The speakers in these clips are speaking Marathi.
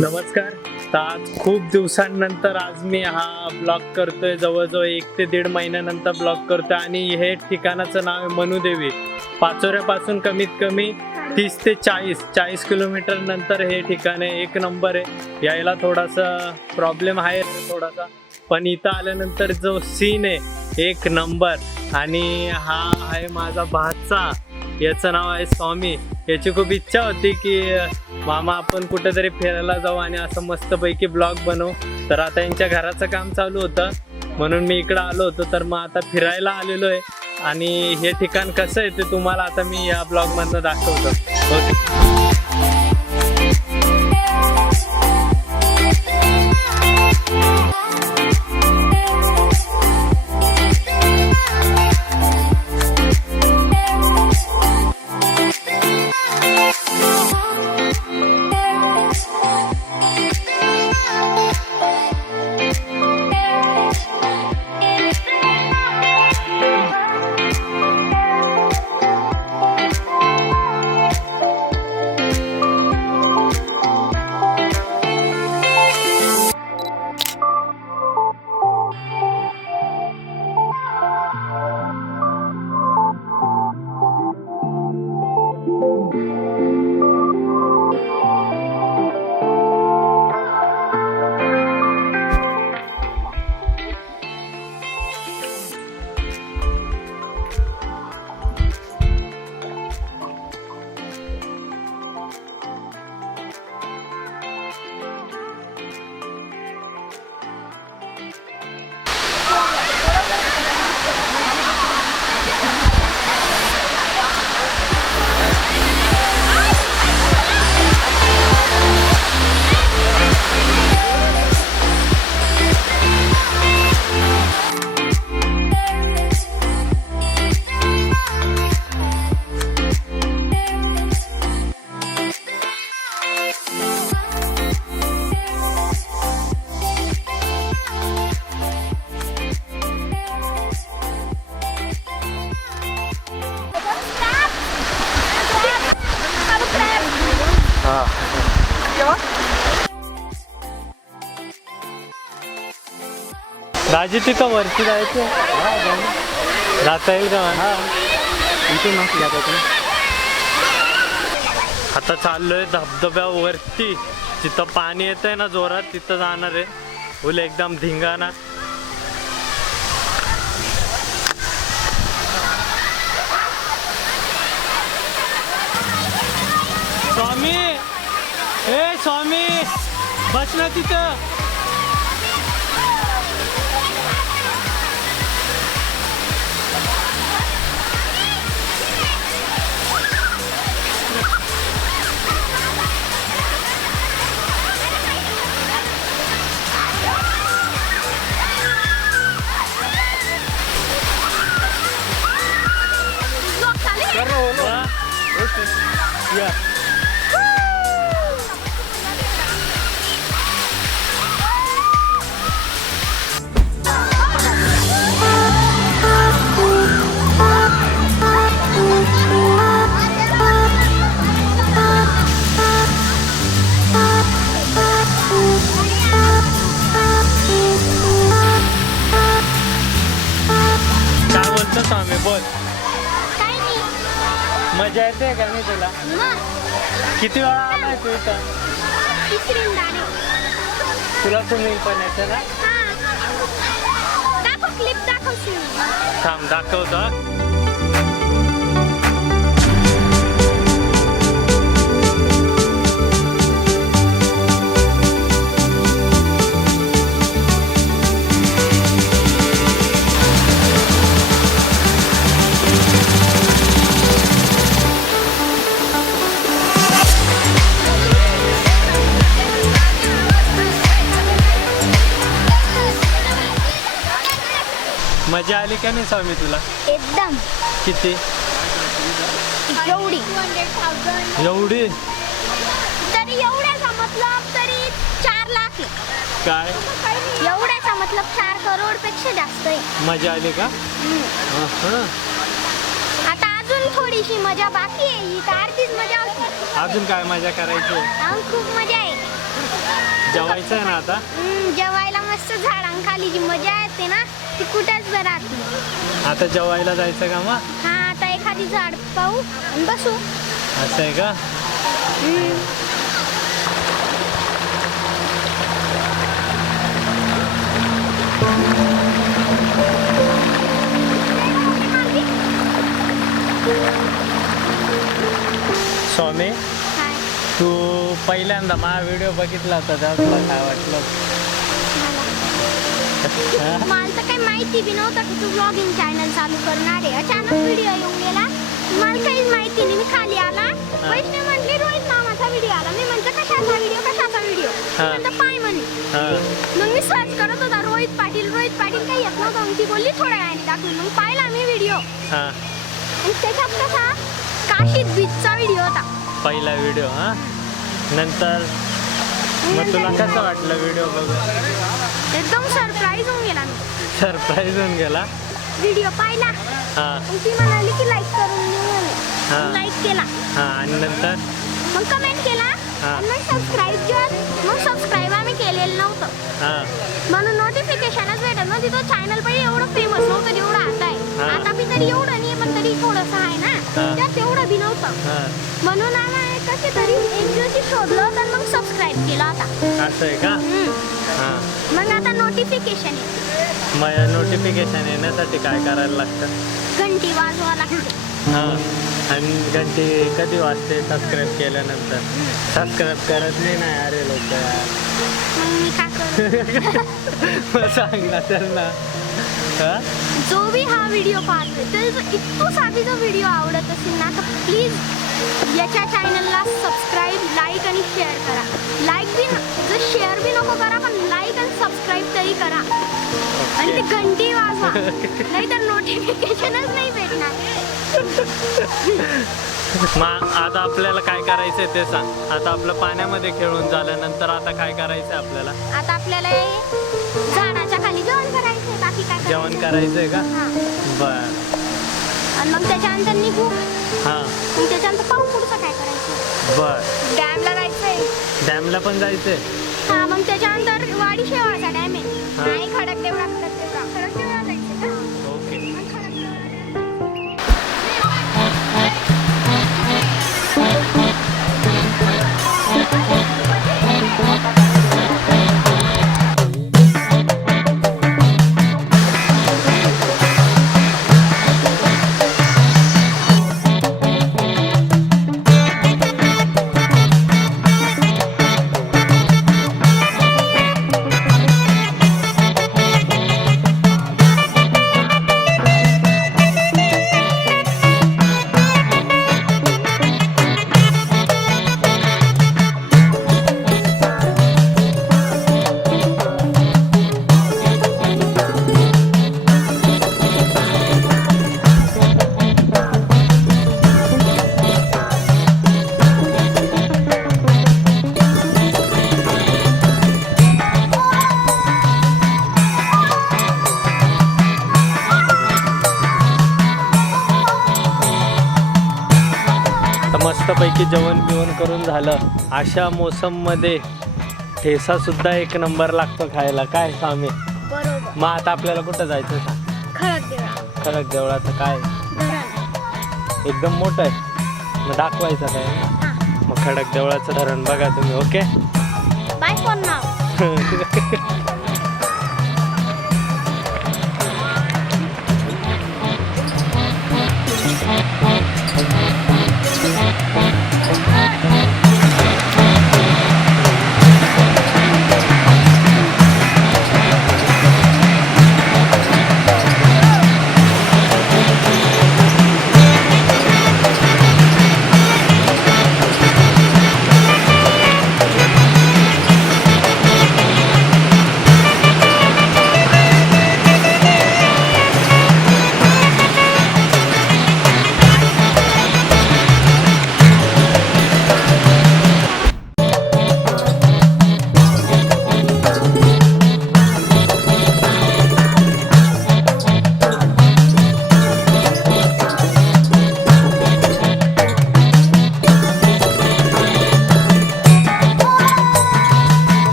नमस्कार. आज खूप दिवसांनंतर आज मी हा ब्लॉग करतोय. जवळजवळ 1 ते 1.5 महिन्यानंतर ब्लॉग करतोय आणि हे ठिकाणाचं नाव आहे मनुदेवी. पाचोऱ्यापासून कमीत कमी 30 ते 40 किलोमीटर नंतर हे ठिकाण आहे. एक नंबर आहे. यायला थोडासा प्रॉब्लेम आहे थोडासा, पण इथं आल्यानंतर जो सीन आहे एक नंबर. आणि हा आहे माझा भाचा, याचं नाव आहे स्वामी. याची खूप इच्छा होती की मामा आपण कुठेतरी फिरायला जाऊ आणि असं मस्तपैकी ब्लॉग बनवू. तर आता यांच्या घराचं काम चालू होतं म्हणून मी इकडं आलो होतो. तर मग आता फिरायला आलेलो आहे आणि हे ठिकाण कसं आहे ते तुम्हाला आता मी या ब्लॉगमधनं दाखवतो. दाजी तिथं वरती जायचं, जाता येईल का? इथून आता चाललोय धबधब्यावरती. जिथं पाणी येतंय ना जोरात तिथं जाणार आहे. फुल एकदम धिंगाणा. स्वामी, ए स्वामी, बस ना तिथं. Yeah. काय बोलतो स्वामी? बोल. मजा येते का नाही तुला? किती वेळा आलाय तू इथं? तुला स्विमिंग पण येते ना? थांब दाखवतो. मजा आली का नाही स्वामी तुला? एकदम. किती? एवढी तरी एवढ्याचा मतलब तरी 4 लाख. काय एवढ्याचा मतलब 4 करोड पेक्षा जास्त आहे. मजा आली का? आता अजून थोडीशी मजा बाकी आहे. ही तर अर्धीच मजा होती. अजून काय मजा करायची? खूप मजा आहे. जेवायचं आहे ना आता? जेवायला मस्त झाडांखाली जी मजा येते ना ती कुठेच राहत नाही. आता जेवायला जायचं का मग? हा आता एखादी झाड पाहू आणि बसू. असं आहे का? स्वामी, काय तू पहिल्यांदा माझा व्हिडिओ बघितला होता तेव्हा तुला काय वाटलं? मला तर काही माहिती बी नव्हतं की तू ब्लॉगिंग चॅनल चालू करणार आहे. अचानक व्हिडिओ येऊन गेला. मला काहीच माहिती नाही. मी खाली आला, वैष्णवी म्हटली रोहित मामाचा व्हिडिओ आला. मी म्हणते कशाचा व्हिडिओ म्हणतं पाय म्हणे. मग मी सर्च करत होता रोहित पाटील काही येत नव्हतं. मग ती बोलली थोड्या वेळाने दाखवून. मग पाहिला मी व्हिडिओ आणि त्याच्यात कसा काशीत बीचचा व्हिडिओ होता पहिला व्हिडिओ. हा, नंतर मग तुला कसं वाटलं व्हिडिओ बघून? एकदम सरप्राईज होऊन गेला. मी सरप्राईज होऊन गेला. व्हिडिओ पाहिला. मग ती म्हणाली की लाईक करून दे म्हणे. लाईक केला. आणि नंतर मग कमेंट केला. मग सबस्क्राईब आम्ही केलेलं नव्हतं म्हणून नोटिफिकेशनच भेटत नव्हती. तो चॅनल पण एवढं फेमस नव्हतं जेवढं आता आहे. आता बी तरी एवढं नाही पण तरी थोडंसं आहे ना. त्यात एवढं बी नव्हतं म्हणून आम्हाला कसे तरी एक दिवशी शोधलं होतं मग सबस्क्राईब केला होता. असं आहे का? मग आता नोटिफिकेशन येते. मग नोटिफिकेशन येण्यासाठी काय करायला लागतं? घंटी वाजवा लागते. आणि घंटी कधी वाजते सबस्क्राईब केल्यानंतर? सबस्क्राईब करत नाही ना अरे लोक. मग मी काय करू? सांग ना त्यांना. जो भी हा व्हिडिओ पाहतोय तर इतकं जो व्हिडिओ आवडत असेल ना तर प्लीज याच्या चॅनलला सबस्क्राईब, लाईक आणि शेअर करा. लाईक बी जर शेअर बी नको करा पण लाईक आणि सबस्क्राईब तरी करा. आणि ती घंटी वाजवा नाही तर नोटिफिकेशनच नाही भेटणार. मग आता आपल्याला काय करायचंय ते सांग. आता आपलं पाण्यामध्ये खेळून झाल्यानंतर आता काय करायचंय आपल्याला? आता आपल्याला झाडाच्या खाली जेवण करायचंय. बाकी काय जेवण करायचंय का? बर. आणि मग त्याच्यानंतर निघू. मग त्याच्यानंतर पाहू पुढचं काय करायचं. बर. डॅमला जायचंय. डॅमला पण जायचंय? मग त्याच्यानंतर वाडी शेवाळचा डॅम आहे आणि खडकदेवळा जायचं का? ओके. मस्तपैकी जेवण बिवण करून झालं. अशा मोसममध्ये ठेसा सुद्धा एक नंबर लागतो खायला. काय स्वामी? बरोबर. मग आता आपल्याला कुठं जायचं सांग? खडक देवळाचं काय एकदम मोठं आहे. मग दाखवायचं काय? मग खडक देवळाचं धरण बघा तुम्ही. Okay, bye for now.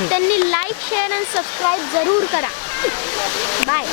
त्यांनी लाईक शेअर आणि सबस्क्राईब जरूर करा. बाय.